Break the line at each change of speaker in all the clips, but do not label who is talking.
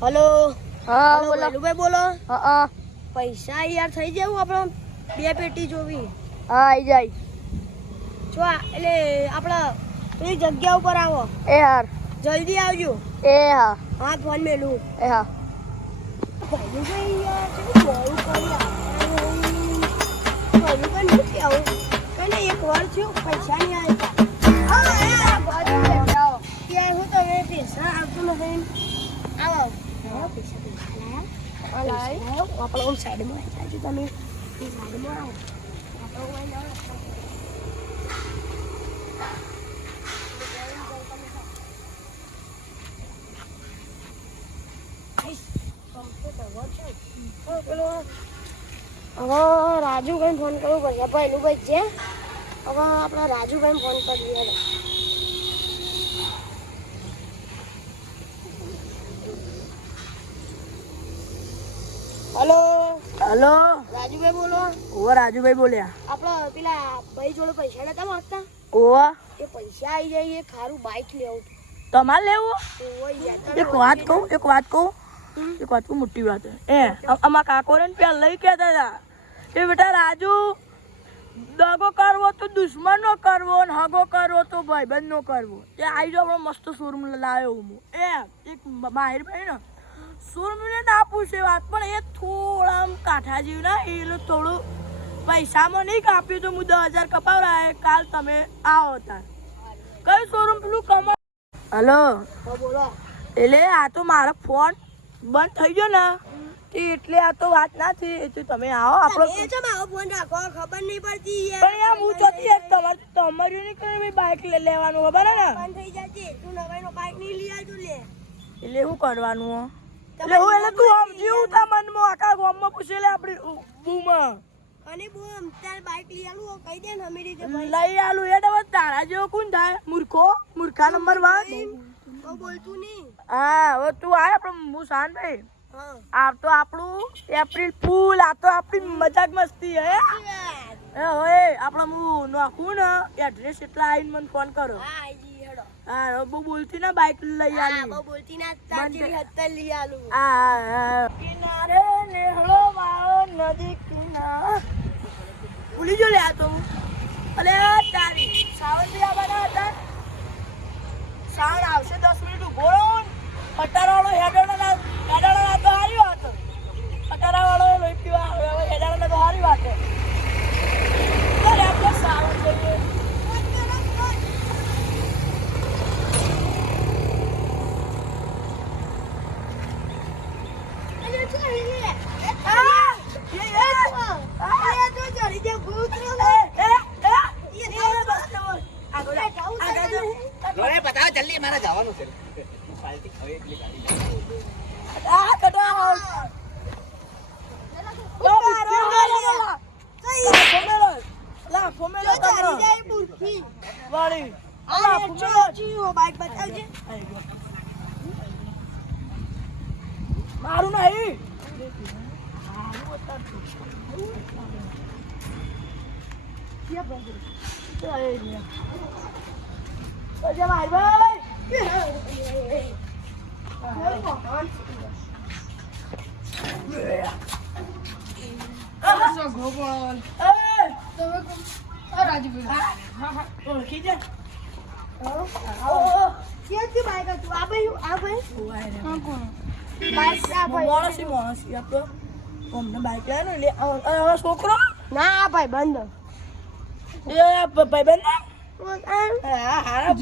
Hello?
હા બોલો.
વેલુભાઈ બોલો.
હા હા.
પૈસા યાર થઈ જવું આપણે બે પેટી જોવી.
હા આઈ જાય.
જો એટલે આપણા પેલી જગ્યા ઉપર આવો.
એ યાર
જલ્દી આવજો.
એ હા.
હા ફોન મેલું.
એ હા.
વેલુભાઈ યાર કેટલું કરી વેલુભાઈ નથી આવું કઈ નહીં એક વાર થયું પૈસા નહીં આવતા હા, બાજુ બેઠા હું. તમે પૈસા આવતું નથી. આવો. આવો, પૈસા પૈસા લાયા
હા, લાયા.
પૈસા લાયા. આપણે ઓમ સાઈડમાં જાજો તમે એ સાઈડમાં આવો આપણે ઓમ અહીં આવો. હવે રાજુભાઈ ફોન કરવું પડશે પહેલું ભાઈ છે હવે આપણે રાજુભાઈ ફોન કરીએ હેલો. Hello
hello?
રાજુભાઈ બોલો.
ઓવા રાજુભાઈ બોલ્યા.
આપણે પેલા ભાઈ જોડે પૈસા નતા માંગતા
ઓવા?
એ પૈસા આવી જાય એ ખારું બાઇક લેવું
તમારે લેવું? એક વાત કહું એક વાત કહું. એક વાત કહું મોટી વાત એ આમાં અમારા કાકો ને પહેલા લઈ કહેતા હતા. કે બેટા રાજુ દગો કરવો તો દુશ્મન નો કરવો ને હગો કરવો તો ભાઈબંધ નો કરવો. એ આવી જાવ મસ્ત શોરૂમ લાવ્યો હું. એ એક માહિર ભાઈ ને ને ના પૂછે વાત પણ એ થોડા આમ કાંઠા જેવું ના એ થોડું પૈસામાં નહીં કાપ્યું તો હું દસ હજાર કપાવરા કાલ તમે આવો તાર. કયું શોરૂમ પેલું કમર હલો? એટલે આ તો મારો ફોન બંધ થઈ ગયો ને તે એટલે આ તો વાત ના થઈ એ તમે આવો આપણો
એ તો મારો ફોન રાખો ખબર નહીં પડતી યાર.
પણ યાર હું ચોથી યાર તમારે તમારી નહીં કરે બાઇક લેવાનું ખબર હે ને?
બંધ થઈ જશે તું નવાઈનો બાઇક નહીં લઈ આવજો લે.
એટલે શું કરવાનું હો? એટલે હું એટલે તું આમ જેવું તા મનમાં આખા ગામમાં પૂછે લે આપણી બૂમાં.
અને બહુ તાર બાઈક લઈ આલું કહી દે ને અમે રીતે
લઈ આલું એટલે તારા જેવો કોણ થાય? મૂર્ખો મૂર્ખા નંબર વાન
તો બોલતું નહીં.
હા હવે તું આય આપણો હું. શાન ભાઈ આ તો આપણું એપ્રિલ ફૂલ આ તો આપણી મજાક મસ્તી હે. હવે આપણે હું નાખું ને એડ્રેસ એટલા આવીને મને ફોન કરો.
હા
હા બહુ બોલતી ના બાઇક લઈ
હા બહુ બોલતી ના તાર હત્તર લઈ આલું.
આ કિનારે નેહળો વાળો નદી કિનાર ભૂલી જો લે આ તો. અલે તારી. સાવંતી આવવાના હતા. સાવન આવશે દસ મિનિટ ઊભો રહો ને. પટારાવાળો હેડાણા હેડાણા તો હારી વાત પટારાવાળો લોહી પીવા આવે હવે હેડાણા તો હારી વાત ચાલ આપણે સાવન જઈએ આ! એ, એ! આ!
ચડી જાય ભૂત
એ, એ, એ! એ, એ, બસ, બસ. આગળ, આગળ જો.
ઘરે બતાવો છે. એટલી ગાડી
આ કટો. લો, વાળી.
આ. બતાવજે.
મારું નહીં
ભાઈ ભાઈ.
છોકરો?
ના આ ભાઈ બંધ.
ભાઈ બંધ. હા હારા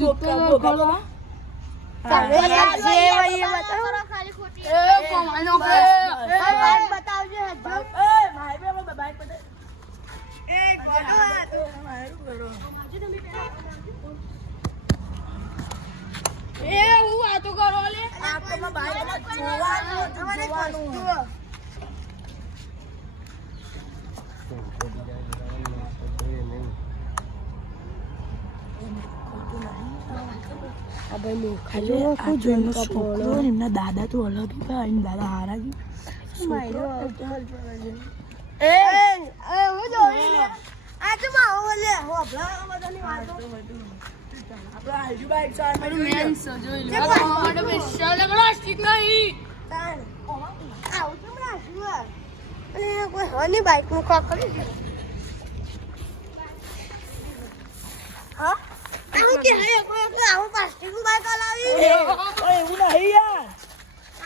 બતાવજો.
ખબર એમના દાદા તો અલગ હતા એમ દાદા હારા
બાઈકનું કોક કરી કે હે. કોઈ કોઈ આવું પ્લાસ્ટિકનું બાઈક
એ, અરે એવું નહીં યાર.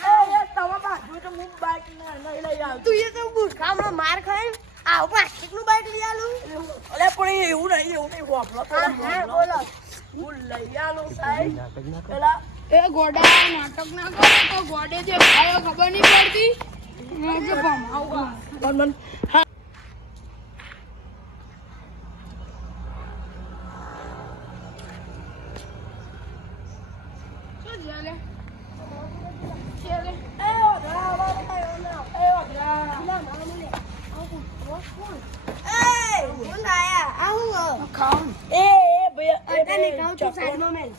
એ યાર તમારા બાજુ તો હું બાઈક ના નહીં લઈ આવ.
તું એ તો બુરખામણો માર ખાઈ આવું પ્લાસ્ટિકનું બાઈક લઈ આલું.
અલે પણ એવું નહીં એવું નહીં વાપરો
હા હા બોલો.
હું લઈ આલું સાહેબ. પેલા
એ ગોડા નાટક ના કરો તો ગોડે જે ભાઈઓ ખબર નહીં પડતી? મેં જે ભમાવું
મન મન હા
શું છે લે? છે લે?
એ ઓધરા આવા બતાયો ના એ ઓધરા
એ કોણ આયા
ખાવાનું.
એ એ ભઈ
અટે નીકળું છું
ચપલો.
સાઈડમાં મેલ.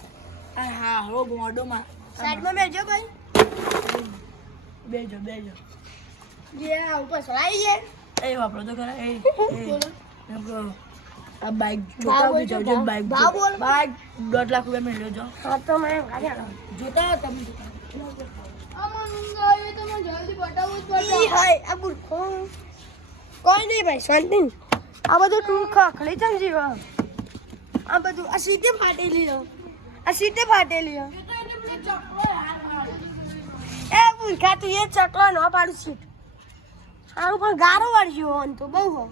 હા હો ગોડોમાં
સાઈડમાં મેલજો ભાઈ.
બેજો બેજો
જે. આ ઉપર સળાઈ જાય
એ વાપરો તો ખરા એ. આ બાઈક જોતા
ભાવ.
બાઈક. બાઈક દોઢ લાખ રૂપિયા મેળવ્યો છો
હા તો મેં ગાડી
જોતા તમે જોતા.
તો જ
કોઈ નહીં ભાઈ શાંતિ આ બધું તું ખખડી ચાલ જીવ. આ બધું આ સીટે ફાટેલી હો આ સીટે ફાટેલી હો એ બુરખા તું એ ચકલો ન પાડું સીટ આનું પણ ગારો વાળ્યો હોન તો, બહુ હો.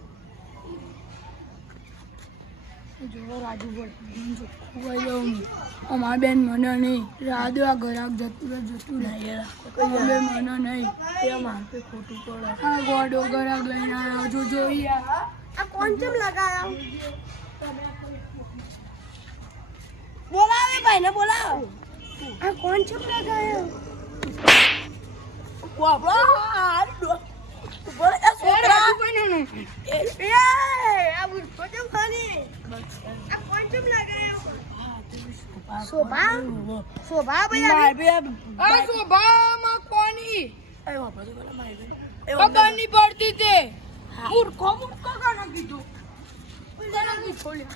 જો રાજુ જાઉં બેન મને નહીં. રાધો આ ઘરાક જતું જતું
નહીં યાર
મને નહીં.
એ મારે ખોટું પડે.
ગોડો ઘરાક લઈને આવ્યો જો જોઈએ
આ કોણ ચમ લગાયા બોલાવે ભાઈ ને બોલાવો. આ કોણ ચમ લગાયા
વાપરો આ ડો- બોલે એ છોકરા.
એ આ બુરખો ચમ ખાલી. આ કોણ ચમ લગાયો શોભા? શોભા ભાઈ
આ
આ
બાઈક-
શોભામાં કોની?
વાપરો તો ખરા મારે
ખબર. નહીં પડતી તે. મૂર્ખો મૂર્ખો કાના કીધું કાના કીધું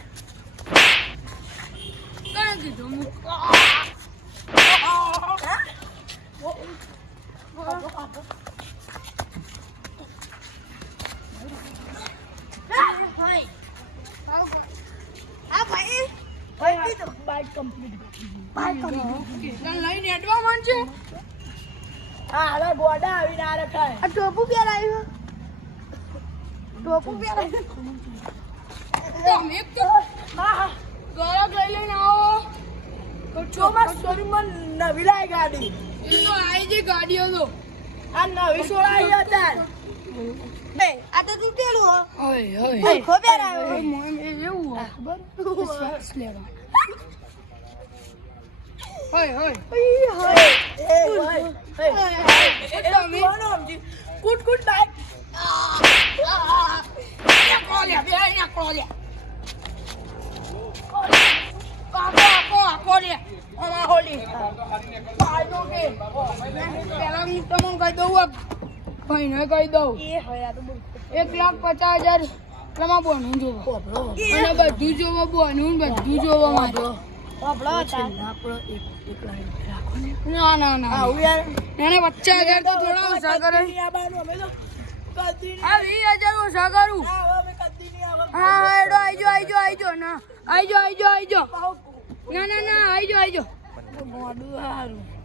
કાના કીધું મૂર્ખો
હા ભાઈ ભાઈ કીધું
બાઈક complete.
તને લઈને હેડવા માંડશે
હા હવે ગોડા આવીને આ રખાય
આ ટોપુ પહેરાયું ટોપુ પહેરાયું
તમે તો
હા હા
લઈ લઈને આવો
ચોમાસ શોરૂમમાં નવી લાવી ગાડી
એ આઈ જે ગાડીઓ તો
આ નવી સોળાવી હતા
બે આ તો તૂટેલું હો
ઓય ઓય મને એવું ખબર શ્વાસ લેવા હોય હોય
હોય
કુટ બાઈક
નેકળો લે બે નેકળો લે કાકો આકો આકો લે
અમાર હોલી બાઈકો કે
પેલા હું તમને કહી દઉં આ એક લાખ પચાસ હજાર તમારે બોનું જોવો ને,
ના
ના પચાસ હજાર તો ઓછા કરે હજાર ઓછા કરું
હા.
હા એડો આઈજો આઈજો આઈજો ના આઈજો આઈજો આઈજો ના ના ના આઈજો આઈજો.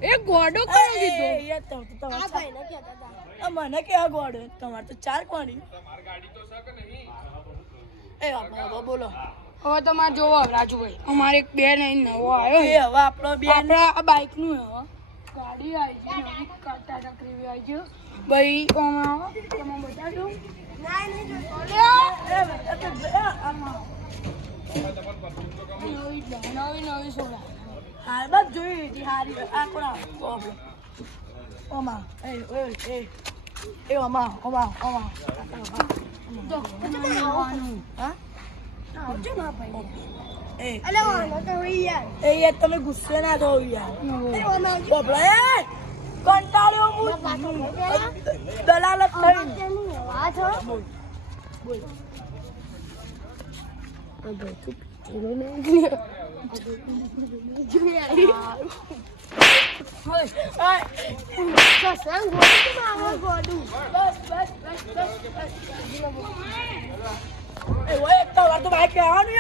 એ ગોડો કરી
એ, તો- તો
આ ભાઈ ને કહેતા હતા
આ મને કેવા ગોળ તમારે તો ચાર કોણી. એ બાપા, બોલો.
હવે તમારે જોવો રાજુભાઈ. અમારે એક બે નહીં નવો
એ હવે આપણો બે
આપણા આ બાઇકનું હવે ગાડી આવી છે નવી ટાટા ક્રિવી આવી છે ભાઈ આવો. તમે બતાડો
ના નહીં જોતો.
નવી નવી નવી સોડા.
બસ જોઈ હતી હારી આ
યાર
તમે ગુસ્સે ના થો યાર.
નવો.
એ ઓમાં આવજો
બાપલો એ કંટાળ્યો હું. દલાલત થઈ
વાત હો
બોલ બોલ.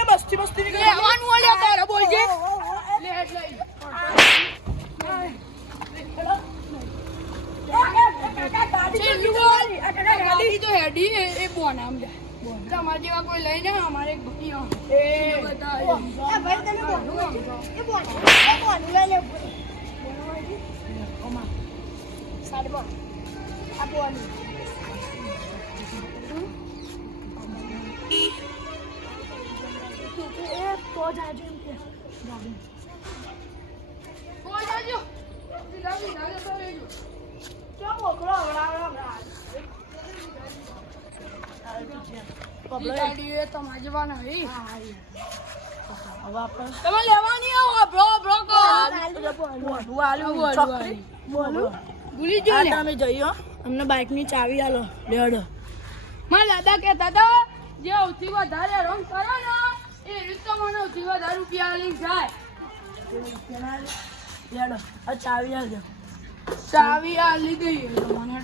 મસ્તી મસ્તી એ
બોન આમ જાય તમારા જેવા કોઈ લઈ જાય અમારે એક ભાઈ
એ.
ભાઈ તમે બોલું. એ બોલું. એ બોલું લઈ લે સાઈડમાં આ બોલું એ તો જાજો એમ કે.
બોલ જાજો. તો લેજો.
હમણાં, હમણાં?
તમે લેવાની આવો બ્રો બ્રો કો. ભૂલી જો ને
તમે જઈ હો. બાઇકની ચાવી આલો. લેડો.
મારા દાદા કહેતા હતા જે સૌથી વધારે રંગ કરો ને એ રીતે મને સૌથી વધારે રૂપિયા લઈ જાય.
લેડો. આ ચાવી આલજો.
ચાવી આલી દઈએ. મને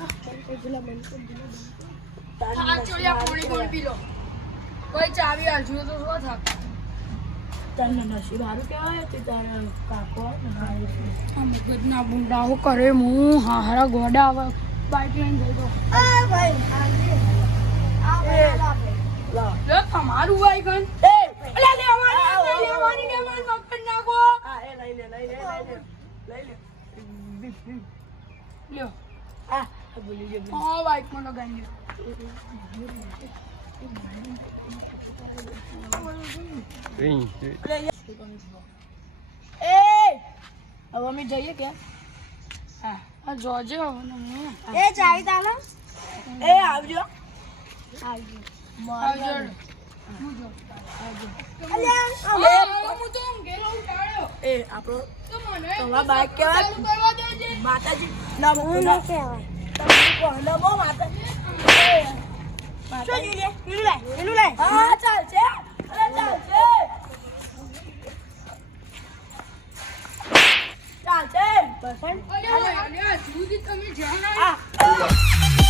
કોઈ ચાવી હાજુ તો શું થાક
તને નસીબ સારું કહેવાય કે તારે કાકો
મગજના બુંડા હું કરે હું હારા ગોડા આવે. લઈને જઈ દો તમારું
એ લઈ લે લઈ લે હા ભૂલી ગયો ભૂલી
આ બાઈકમાં લગાવી
ગયો. એ! હવે અમે જઈએ કે?
હા. આ જોજે હવે હું
એ ચાવી તાલો.
એ આવજો.
આવજો.
આવજો.
અલ્યા
આ હું તો ઊંઘેલો ઉઠાડ્યો
એ આપણો તમારા બાઈક કહેવાય?
ચાલુ કરવા દેજે.
માતાજી ના
હું ન. કહેવાય.
ચાલશે
સુધી તમે
આ